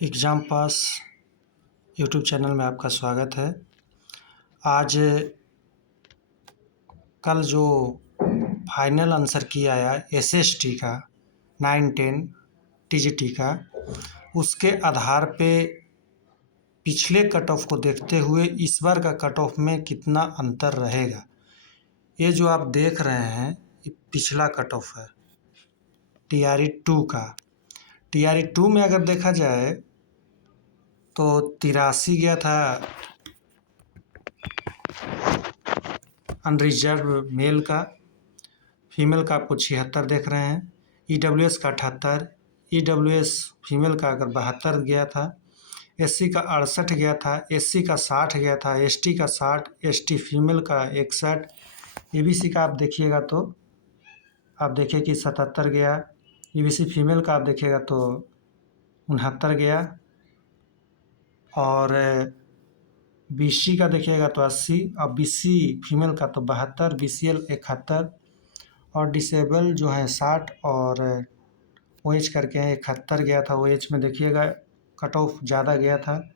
Exam pass YouTube channel में आपका स्वागत है। आज कल जो फाइनल आंसर की आया एसएसटी का 9-10 टीजीटी का, उसके आधार पे पिछले कट ऑफ को देखते हुए इस बार का कट ऑफ में कितना अंतर रहेगा। ये जो आप देख रहे हैं ये पिछला कट ऑफ है टीआरई 2 का। टीआरई 2 में अगर देखा जाए तो 83 गया था अनरिजर्व मेल का। फीमेल का आपको 76 देख रहे हैं। ईडब्ल्यूएस का 78, ईडब्ल्यूएस फीमेल का अगर 72 गया था। एससी का 68 गया था, एससी का 60 गया था, एसटी का 60, एसटी फीमेल का 61, ईबीसी का आप देखिएगा तो आप देखिए कि 77 गया। ईबीसी फीमेल का आप देखिएगा तो 69 गया, और बीसी का देखिएगा तो 80, और बीसी फीमेल का तो 72, बीसीएल 71, और डिसेबल जो है 60, और ओएच करके हैं 71 गया था। ओएच में देखिएगा कट ऑफ ज़्यादा गया था,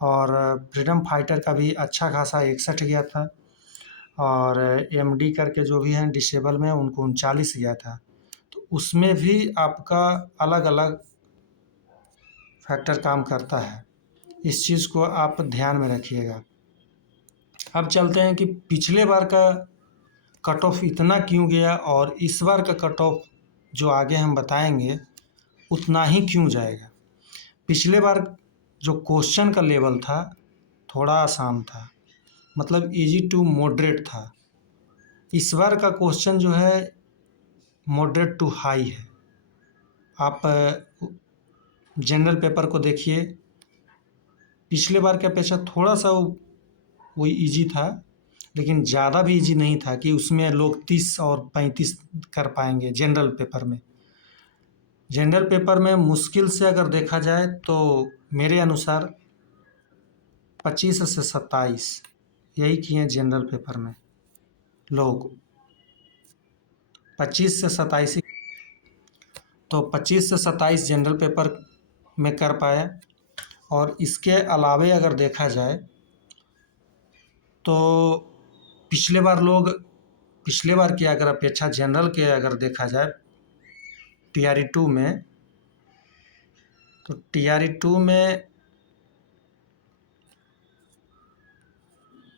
और फ्रीडम फाइटर का भी अच्छा खासा 61 गया था, और एमडी करके जो भी हैं डिसेबल में उनको 39 गया था। तो उसमें भी आपका अलग अलग फैक्टर काम करता है, इस चीज़ को आप ध्यान में रखिएगा। अब चलते हैं कि पिछले बार का कट ऑफ इतना क्यों गया और इस बार का कट ऑफ जो आगे हम बताएंगे उतना ही क्यों जाएगा। पिछले बार जो क्वेश्चन का लेवल था थोड़ा आसान था, मतलब इजी टू मॉडरेट था। इस बार का क्वेश्चन जो है मॉडरेट टू हाई है। आप जनरल पेपर को देखिए, पिछले बार के अपेक्षा थोड़ा सा वो इजी था, लेकिन ज़्यादा भी इजी नहीं था कि उसमें लोग 30 और 35 कर पाएंगे। जनरल पेपर में मुश्किल से अगर देखा जाए तो मेरे अनुसार 25 से 27 यही किए जनरल पेपर में लोग। 25 से 27, तो 25 से 27 जनरल पेपर में कर पाए। और इसके अलावे अगर देखा जाए तो पिछले बार की अगर अपेक्षा जनरल के अगर देखा जाए टीआरई 2 में, तो टीआरई 2 में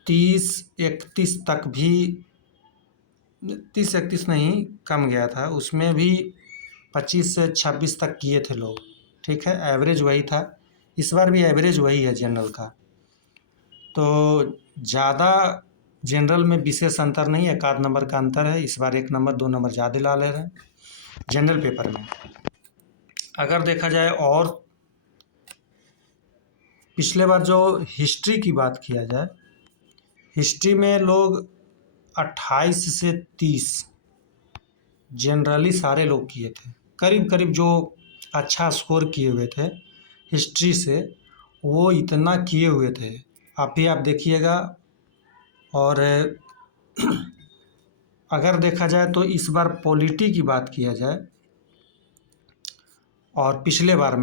30-31 तक भी, 30-31 नहीं कम गया था, उसमें भी 25 से 26 तक किए थे लोग। ठीक है, एवरेज वही था। इस बार भी एवरेज वही है जनरल का। तो ज़्यादा जनरल में विशेष अंतर नहीं है, 1 नंबर का अंतर है। इस बार 1 नंबर 2 नंबर ज़्यादा ला ले रहे हैं जनरल पेपर में। अगर देखा जाए और पिछले बार जो हिस्ट्री की बात किया जाए, हिस्ट्री में लोग 28 से 30 जनरली सारे लोग किए थे। करीब करीब जो अच्छा स्कोर किए हुए थे हिस्ट्री से वो इतना किए हुए थे। आप देखिएगा। और अगर देखा जाए तो इस बार पॉलिटी की बात किया जाए, और पिछले बार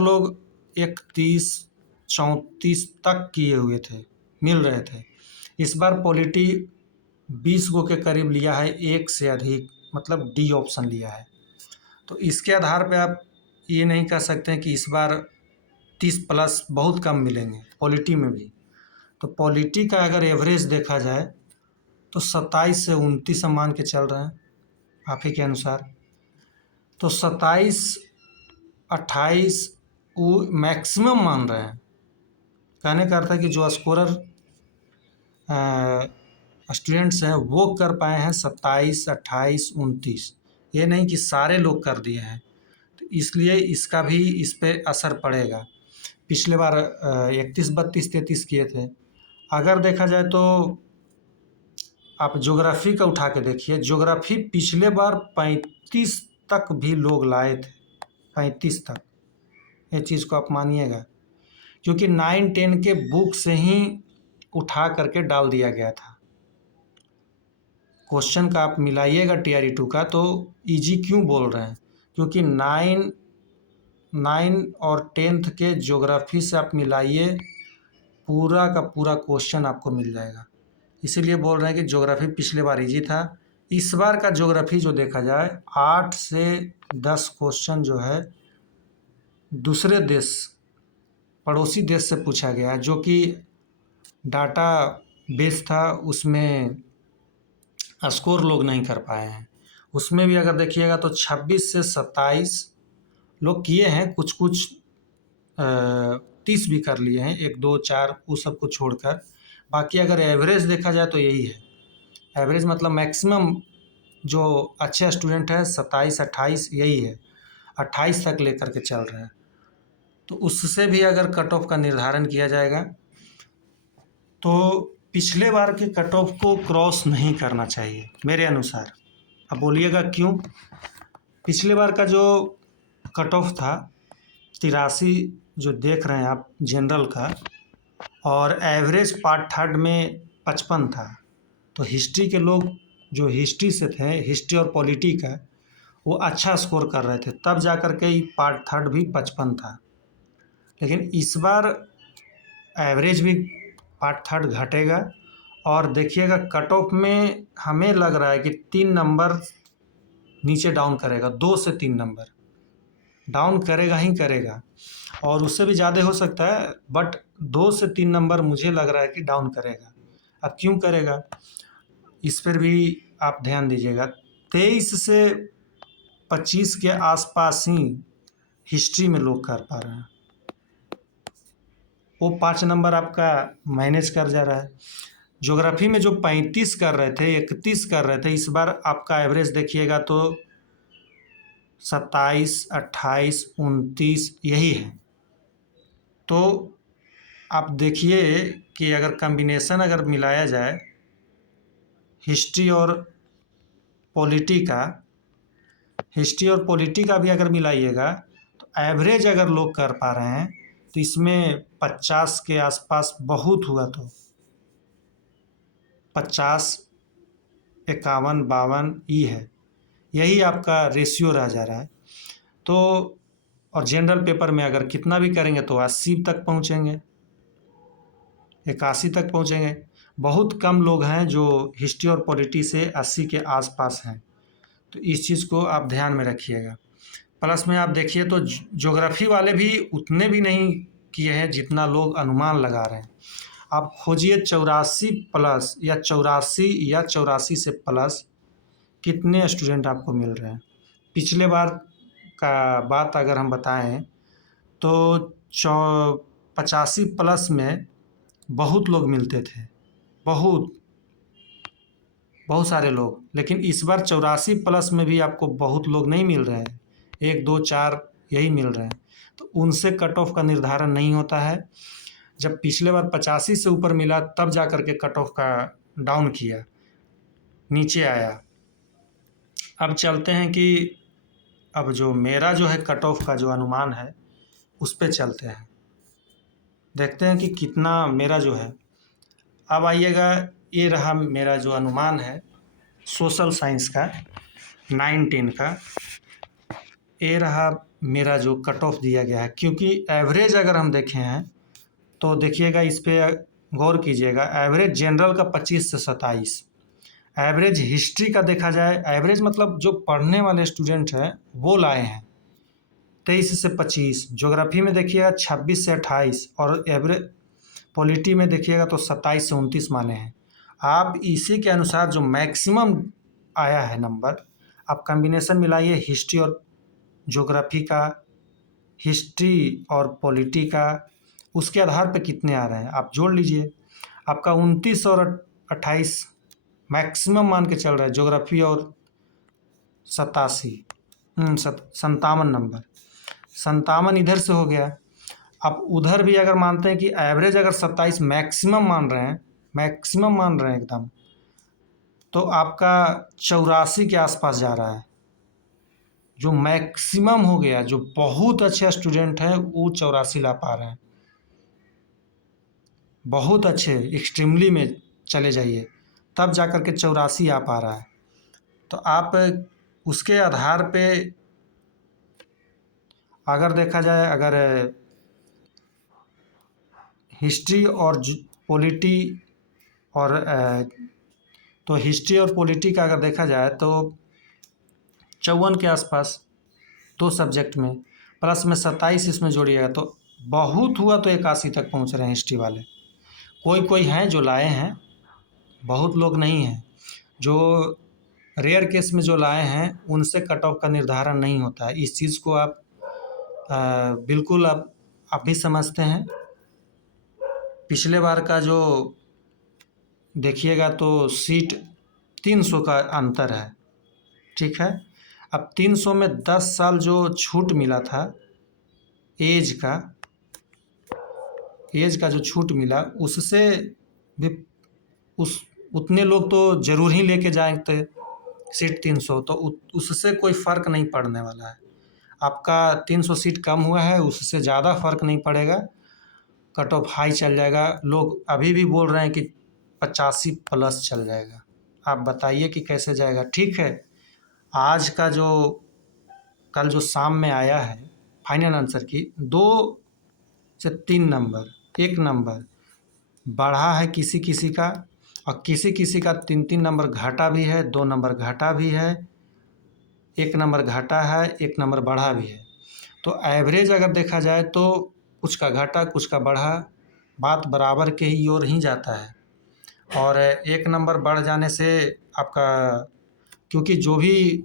लोग 31-34 तक किए हुए थे, मिल रहे थे। इस बार पॉलिटी 20 गो के करीब लिया है, एक से अधिक, मतलब डी ऑप्शन लिया है। तो इसके आधार पे आप ये नहीं कह सकते हैं कि इस बार 30+ बहुत कम मिलेंगे पॉलिटी में भी। तो पॉलिटी का अगर एवरेज देखा जाए तो 27 से 29 हम मान के चल रहे हैं आप ही के अनुसार। तो 27-28 वो मैक्सिमम मान रहे हैं। कहने का अर्थ है कि जो स्कोरर स्टूडेंट्स हैं वो कर पाए हैं 27, 28, 29। ये नहीं कि सारे लोग कर दिए हैं, तो इसलिए इसका भी इस पे असर पड़ेगा। पिछले बार 31, 32, 33 किए थे। अगर देखा जाए तो आप ज्योग्राफी का उठा के देखिए, ज्योग्राफी पिछले बार 35 तक भी लोग लाए थे, 35 तक। ये चीज़ को आप मानिएगा, क्योंकि 9-10 के बुक से ही उठा करके डाल दिया गया था। क्वेश्चन का आप मिलाइएगा टीआरई 2 का तो इजी क्यों बोल रहे हैं, क्योंकि 9 9 और 10th के ज्योग्राफी से आप मिलाइए, पूरा का पूरा क्वेश्चन आपको मिल जाएगा। इसीलिए बोल रहे हैं कि ज्योग्राफी पिछले बार इजी था। इस बार का ज्योग्राफी जो देखा जाए 8 से 10 क्वेश्चन जो है दूसरे देश, पड़ोसी देश से पूछा गया है, जो कि डाटा बेस था, उसमें स्कोर लोग नहीं कर पाए हैं। उसमें भी अगर देखिएगा तो 26 से 27 लोग किए हैं, कुछ कुछ 30 भी कर लिए हैं, 1 2 4 वो सब को छोड़कर। बाकी अगर एवरेज देखा जाए तो यही है, एवरेज मतलब मैक्सिमम जो अच्छे स्टूडेंट हैं 27 28 यही है, 28 तक लेकर के चल रहे हैं। तो उससे भी अगर कट ऑफ का निर्धारण किया जाएगा तो पिछले बार के कट ऑफ को क्रॉस नहीं करना चाहिए मेरे अनुसार। अब बोलिएगा क्यों? पिछले बार का जो कट ऑफ था 83 जो देख रहे हैं आप जनरल का, और एवरेज पार्ट थर्ड में 55 था। तो हिस्ट्री के लोग जो हिस्ट्री से थे, हिस्ट्री और पॉलिटी का, वो अच्छा स्कोर कर रहे थे, तब जा कर के पार्ट थर्ड भी 55 था। लेकिन इस बार एवरेज भी पार्ट थर्ड घटेगा, और देखिएगा कट ऑफ में हमें लग रहा है कि 3 नंबर नीचे डाउन करेगा, 2 से 3 नंबर डाउन करेगा ही करेगा, और उससे भी ज़्यादा हो सकता है, बट 2 से 3 नंबर मुझे लग रहा है कि डाउन करेगा। अब क्यों करेगा इस पर भी आप ध्यान दीजिएगा। 23 से 25 के आसपास ही हिस्ट्री में लोग कर पा रहे हैं, वो 5 नंबर आपका मैनेज कर जा रहा है। ज्योग्राफी में जो 35 कर रहे थे, 31 कर रहे थे, इस बार आपका एवरेज देखिएगा तो 27 28 29 यही है। तो आप देखिए कि अगर कॉम्बिनेशन अगर मिलाया जाए हिस्ट्री और पॉलिटी का भी अगर मिलाइएगा तो एवरेज अगर लोग कर पा रहे हैं तो इसमें 50 के आसपास बहुत हुआ तो 50 51 52 ही है, यही आपका रेशियो रह जा रहा है। तो और जनरल पेपर में अगर कितना भी करेंगे तो 80 तक पहुँचेंगे, 81 तक पहुँचेंगे। बहुत कम लोग हैं जो हिस्ट्री और पॉलिटी से 80 के आसपास हैं। तो इस चीज़ को आप ध्यान में रखिएगा। प्लस में आप देखिए तो ज्योग्राफी वाले भी उतने भी नहीं किए हैं जितना लोग अनुमान लगा रहे हैं। आप खोजिए 84 प्लस या 84 से प्लस कितने स्टूडेंट आपको मिल रहे हैं। पिछले बार का बात अगर हम बताएं तो 85 प्लस में बहुत लोग मिलते थे, बहुत सारे लोग। लेकिन इस बार 84 प्लस में भी आपको बहुत लोग नहीं मिल रहे हैं, 1 2 4 यही मिल रहे हैं। तो उनसे कट ऑफ का निर्धारण नहीं होता है। जब पिछले बार 85 से ऊपर मिला तब जा कर के कट ऑफ का डाउन किया, नीचे आया। अब चलते हैं कि अब जो मेरा जो है कट ऑफ का जो अनुमान है उस पर चलते हैं, देखते हैं कि कितना मेरा जो है। अब आइएगा, ये रहा मेरा जो अनुमान है सोशल साइंस का 9 10 का, ये रहा मेरा जो कट ऑफ दिया गया है। क्योंकि एवरेज अगर हम देखें हैं तो देखिएगा, इस पर गौर कीजिएगा। एवरेज जनरल का 25 से 27, एवरेज हिस्ट्री का देखा जाए, एवरेज मतलब जो पढ़ने वाले स्टूडेंट हैं वो लाए हैं 23 से 25। ज्योग्राफी में देखिएगा 26 से 28, और एवरेज पॉलिटी में देखिएगा तो 27 से 29 माने हैं। आप इसी के अनुसार जो मैक्सिमम आया है नंबर, आप कॉम्बिनेशन मिलाइए हिस्ट्री और ज्योग्राफी का, हिस्ट्री और पॉलिटी का, उसके आधार पे कितने आ रहे हैं आप जोड़ लीजिए। आपका 29 और 28 मैक्सिमम मान के चल रहा है। ज्योग्राफी और 57 नंबर, 57 इधर से हो गया। आप उधर भी अगर मानते हैं कि एवरेज अगर 27 मैक्सिमम मान रहे हैं, एकदम, तो आपका 84 के आसपास जा रहा है। जो मैक्सिमम हो गया, जो बहुत अच्छे स्टूडेंट हैं वो 84 ला पा रहे हैं। बहुत अच्छे एक्सट्रीमली में चले जाइए तब जा कर के 84 आ पा रहा है। तो आप उसके आधार पे अगर देखा जाए, अगर हिस्ट्री और पॉलिटी और तो हिस्ट्री और पॉलिटी का अगर देखा जाए तो 54 के आसपास 2 सब्जेक्ट में, प्लस में 27 इसमें जोड़िएगा तो बहुत हुआ तो 81 तक पहुंच रहे हैं हिस्ट्री वाले। कोई कोई हैं जो लाए हैं, बहुत लोग नहीं हैं। जो रेयर केस में जो लाए हैं उनसे कट ऑफ का निर्धारण नहीं होता है। इस चीज़ को आप बिल्कुल आप भी समझते हैं। पिछले बार का जो देखिएगा तो सीट 300 का अंतर है, ठीक है। अब 300 में 10 साल जो छूट मिला था एज का जो छूट मिला, उससे भी उतने लोग तो जरूर ही लेके जाते सीट 300, तो उससे कोई फ़र्क नहीं पड़ने वाला है। आपका 300 सीट कम हुआ है, उससे ज़्यादा फ़र्क नहीं पड़ेगा, कट ऑफ हाई चल जाएगा। लोग अभी भी बोल रहे हैं कि 85 प्लस चल जाएगा। आप बताइए कि कैसे जाएगा। ठीक है, आज का जो कल जो शाम में आया है फाइनल आंसर की 2 से 3 नंबर, 1 नंबर बढ़ा है किसी किसी का, और किसी किसी का 3-3 नंबर घटा भी है, 2 नंबर घटा भी है, 1 नंबर घटा है, 1 नंबर बढ़ा भी है। तो एवरेज अगर देखा जाए तो कुछ का घटा कुछ का बढ़ा, बात बराबर के ही ओर ही जाता है। और 1 नंबर बढ़ जाने से आपका, क्योंकि जो भी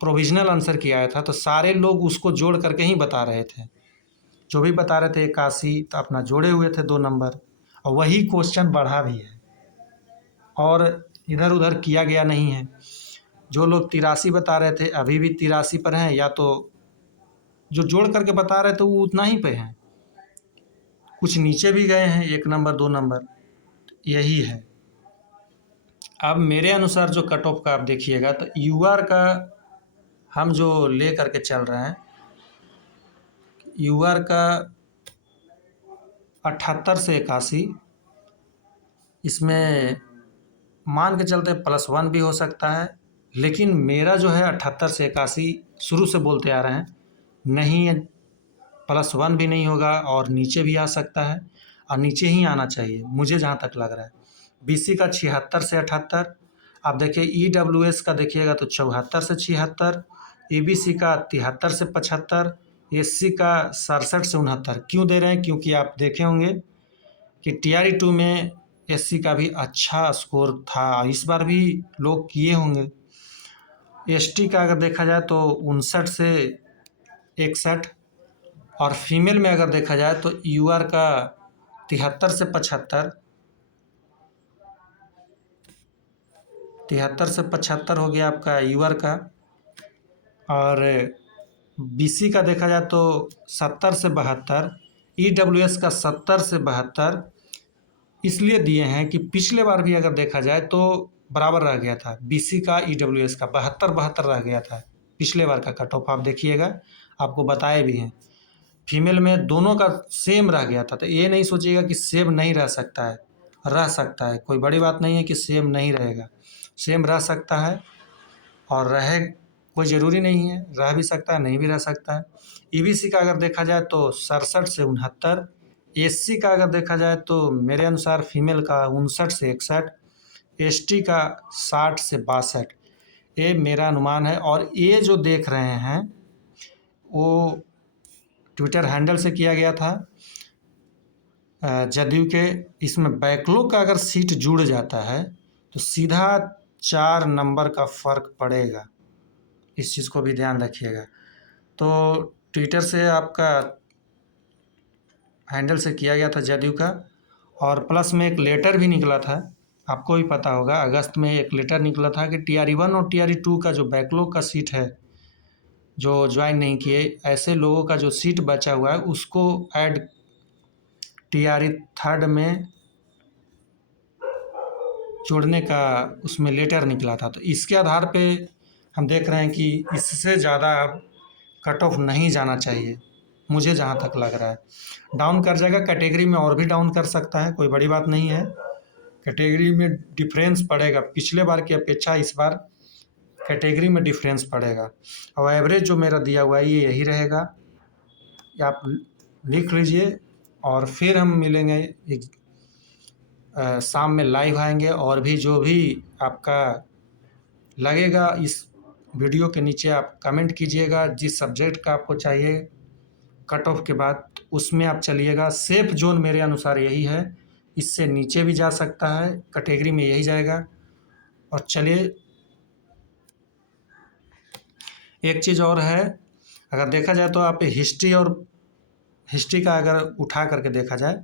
प्रोविजनल आंसर किया आया था तो सारे लोग उसको जोड़ करके ही बता रहे थे। जो भी बता रहे थे 81, तो अपना जोड़े हुए थे 2 नंबर, और वही क्वेश्चन बढ़ा भी है और इधर उधर किया गया नहीं है। जो लोग 83 बता रहे थे अभी भी 83 पर हैं, या तो जो जोड़ करके बता रहे थे वो उतना ही पे हैं, कुछ नीचे भी गए हैं 1 नंबर 2 नंबर, यही है। अब मेरे अनुसार जो कट ऑफ का आप देखिएगा तो यूआर का हम जो ले करके चल रहे हैं, यूआर का 78 से 81, इसमें मान के चलते +1 भी हो सकता है, लेकिन मेरा जो है 78 से 81 शुरू से बोलते आ रहे हैं, नहीं +1 भी नहीं होगा और नीचे भी आ सकता है, और नीचे ही आना चाहिए मुझे जहाँ तक लग रहा है। बीसी का 76 से 78, आप देखिए ईडब्ल्यूएस का देखिएगा तो 74 से 76, ईबीसी का 73 से 75, एससी का 67 से 69। क्यों दे रहे हैं? क्योंकि आप देखे होंगे कि टीआरई 2 में एससी का भी अच्छा स्कोर था, इस बार भी लोग किए होंगे। एसटी का अगर देखा जाए तो 59 से 61, और फीमेल में अगर देखा जाए तो यूआर का 73 से 75, 73 से 75 हो गया आपका यूआर का। और बीसी का देखा जाए तो 70 से 72, ईडब्ल्यूएस का 70 से 72 इसलिए दिए हैं कि पिछले बार भी अगर देखा जाए तो बराबर रह गया था। बीसी का ईडब्ल्यूएस का 72-72 रह गया था पिछले बार का कट ऑफ, आप देखिएगा, आपको बताए भी हैं। फीमेल में दोनों का सेम रह गया था, तो ये नहीं सोचिएगा कि सेम नहीं रह सकता है, रह सकता है, कोई बड़ी बात नहीं है कि सेम नहीं रहेगा, सेम रह सकता है, और रहे कोई ज़रूरी नहीं है, रह भी सकता है नहीं भी रह सकता है। ईबीसी का अगर देखा जाए तो 67 से 69, एससी का अगर देखा जाए तो मेरे अनुसार फीमेल का 59 से 61, एसटी का 60 से 62, ये मेरा अनुमान है। और ये जो देख रहे हैं वो ट्विटर हैंडल से किया गया था जदयू के। इसमें बैकलॉग का अगर सीट जुड़ जाता है तो सीधा 4 नंबर का फ़र्क पड़ेगा, इस चीज़ को भी ध्यान रखिएगा। तो ट्विटर से आपका हैंडल से किया गया था जदयू का, और प्लस में एक लेटर भी निकला था, आपको भी पता होगा, अगस्त में एक लेटर निकला था कि टीआरई 1 और टीआरई 2 का जो बैकलॉग का सीट है, जो ज्वाइन नहीं किए ऐसे लोगों का जो सीट बचा हुआ है उसको ऐड टीआरई 3 में जोड़ने का उसमें लेटर निकला था। तो इसके आधार पे हम देख रहे हैं कि इससे ज़्यादा कट ऑफ नहीं जाना चाहिए, मुझे जहाँ तक लग रहा है। डाउन कर जाएगा कैटेगरी में, और भी डाउन कर सकता है, कोई बड़ी बात नहीं है। कैटेगरी में डिफरेंस पड़ेगा, पिछले बार की अपेक्षा इस बार कैटेगरी में डिफरेंस पड़ेगा। और एवरेज जो मेरा दिया हुआ है ये यही रहेगा। आप लिख लीजिए और फिर हम मिलेंगे शाम में लाइव आएंगे। और भी जो भी आपका लगेगा इस वीडियो के नीचे आप कमेंट कीजिएगा, जिस सब्जेक्ट का आपको चाहिए कट ऑफ के बाद उसमें आप चलिएगा। सेफ जोन मेरे अनुसार यही है, इससे नीचे भी जा सकता है, कैटेगरी में यही जाएगा। और चलिए एक चीज़ और है, अगर देखा जाए तो आप हिस्ट्री का अगर उठा करके देखा जाए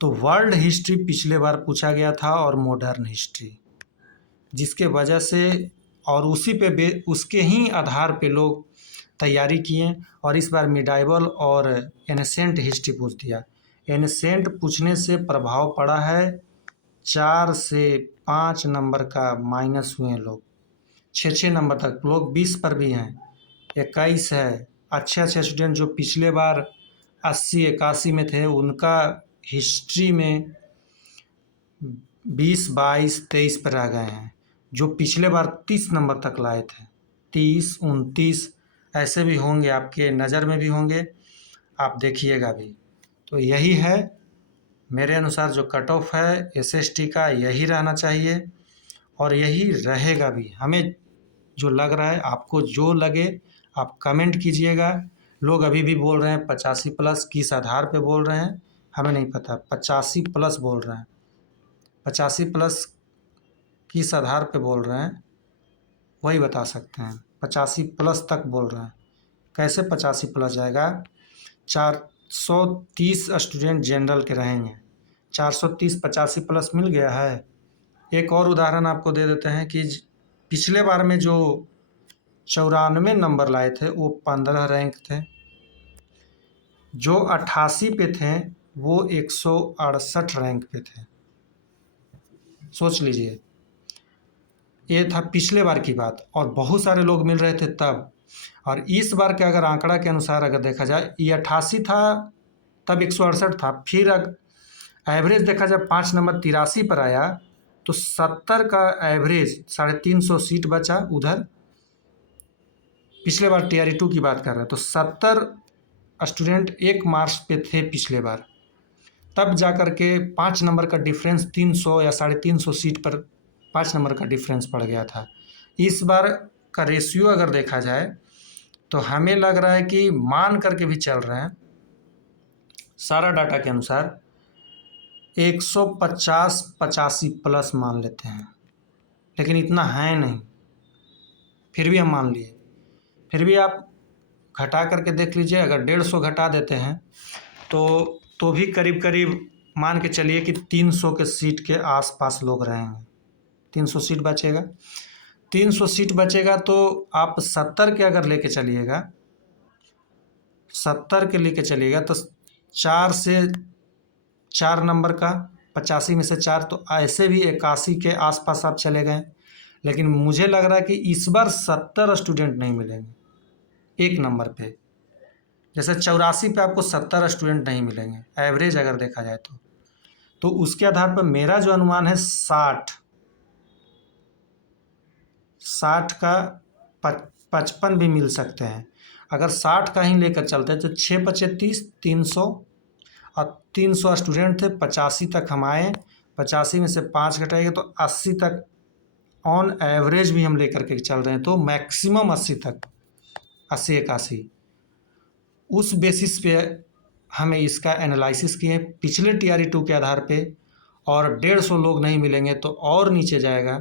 तो वर्ल्ड हिस्ट्री पिछले बार पूछा गया था और मॉडर्न हिस्ट्री, जिसके वजह से और उसके ही आधार पे लोग तैयारी किए। और इस बार मिडाइवल और एनसेंट हिस्ट्री पूछ दिया। एनसेंट पूछने से प्रभाव पड़ा है, 4 से 5 नंबर का माइनस हुए हैं लोग, 6 नंबर तक लोग 20 पर भी हैं, 21 है। अच्छे स्टूडेंट जो पिछले बार 80-81 में थे उनका हिस्ट्री में 20, 22, 23 पर आ गए हैं। जो पिछले बार 30 नंबर तक लाए थे, 30, 29 ऐसे भी होंगे, आपके नज़र में भी होंगे, आप देखिएगा भी। तो यही है मेरे अनुसार जो कट ऑफ है एसएसटी का, यही रहना चाहिए और यही रहेगा भी। हमें जो लग रहा है, आपको जो लगे आप कमेंट कीजिएगा। लोग अभी भी बोल रहे हैं 85+, किस आधार पे बोल रहे हैं हमें नहीं पता, 85+ बोल रहे हैं। 85+ किस आधार पे बोल रहे हैं वही बता सकते हैं। 85+ तक बोल रहे हैं, कैसे 85+ जाएगा? 430 स्टूडेंट जनरल के रहेंगे, 430 85+ मिल गया है। एक और उदाहरण आपको दे देते हैं कि पिछले बार में जो 94 नंबर लाए थे वो 15 रैंक थे, जो 88 पे थे वो 168 रैंक पे थे। सोच लीजिए, ये था पिछले बार की बात और बहुत सारे लोग मिल रहे थे तब। और इस बार के अगर आंकड़ा के अनुसार अगर देखा जाए, ये 88 था तब 168 था, फिर एवरेज देखा जाए 5 नंबर 83 पर आया तो 70 का एवरेज 350 सीट बचा उधर। पिछले बार TRE2 की बात कर रहे हैं तो 70 स्टूडेंट 1 मार्क्स पे थे पिछले बार, तब जा कर के 5 नंबर का डिफरेंस 300 या 350 सीट पर 5 नंबर का डिफरेंस पड़ गया था। इस बार का रेशियो अगर देखा जाए तो हमें लग रहा है कि मान करके भी चल रहे हैं, सारा डाटा के अनुसार 150 85+ मान लेते हैं, लेकिन इतना है नहीं, फिर भी हम मान लिए। फिर भी आप घटा करके देख लीजिए, अगर 150 घटा देते हैं तो भी करीब करीब मान के चलिए कि 300 के सीट के आसपास लोग रहेंगे। 300 सीट बचेगा, 300 सीट बचेगा तो आप 70 के अगर लेके चलिएगा, 70 के लेके चलिएगा तो 4 से 4 नंबर का 85 में से 4, तो ऐसे भी 81 के आसपास आप चले गए। लेकिन मुझे लग रहा है कि इस बार 70 स्टूडेंट नहीं मिलेंगे एक नंबर पे, जैसे 84 पे आपको 70 स्टूडेंट नहीं मिलेंगे एवरेज अगर देखा जाए तो उसके आधार पर मेरा जो अनुमान है 60 का 55 भी मिल सकते हैं। अगर 60 का ही लेकर चलते हैं तो 6 × 5 = 30, 300 और 300 स्टूडेंट थे, 85 तक हम आए, 85 में से 5 घटाएंगे तो 80 तक ऑन एवरेज भी हम लेकर के चल रहे हैं, तो मैक्सिमम 80 तक, 80-81 उस बेसिस पे हमें इसका एनालिसिस किए पिछले TRE2 के आधार पे। और 150 लोग नहीं मिलेंगे तो और नीचे जाएगा,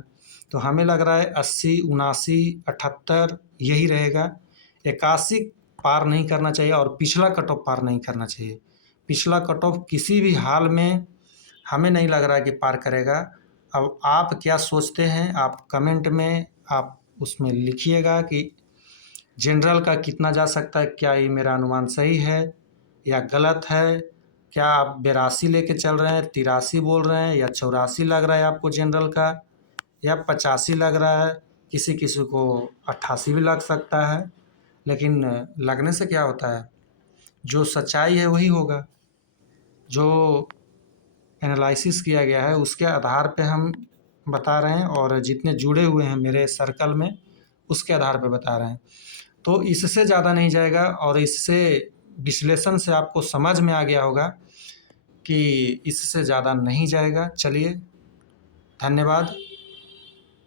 तो हमें लग रहा है 80, 79, 78 यही रहेगा। 81 पार नहीं करना चाहिए और पिछला कट ऑफ पार नहीं करना चाहिए। पिछला कट ऑफ किसी भी हाल में हमें नहीं लग रहा है कि पार करेगा। अब आप क्या सोचते हैं, आप कमेंट में आप उसमें लिखिएगा कि जनरल का कितना जा सकता है, क्या ये मेरा अनुमान सही है या गलत है? क्या आप 82 लेके चल रहे हैं, 83 बोल रहे हैं, या 84 लग रहा है आपको जनरल का, या 85 लग रहा है? किसी किसी को 88 भी लग सकता है। लेकिन लगने से क्या होता है, जो सच्चाई है वही होगा। जो एनालिसिस किया गया है उसके आधार पे हम बता रहे हैं और जितने जुड़े हुए हैं मेरे सर्कल में उसके आधार पे बता रहे हैं। तो इससे ज़्यादा नहीं जाएगा और इससे विश्लेषण से आपको समझ में आ गया होगा कि इससे ज़्यादा नहीं जाएगा। चलिए, धन्यवाद।